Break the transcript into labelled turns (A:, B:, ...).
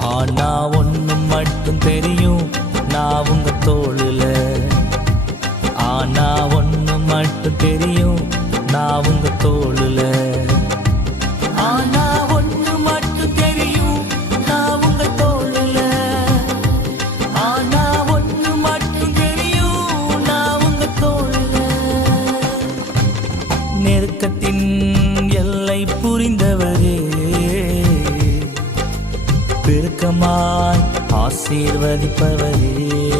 A: ஆனா ஒன்று மட்டும் தெரியும். நான் உங்க தோளுல. ஆனா ஒன்று மட்டும் தெரியும். நான் உங்க தோளுல. ஆனா ஒன்று மட்டும் தெரியும். நான் உங்க தோளுல. ஆனா ஒன்று மட்டும் தெரியும். நான் உங்க தோளுல. நெருக்கத்தின் பெருக்கமாய் ஆசீர்வதிப்பவரே.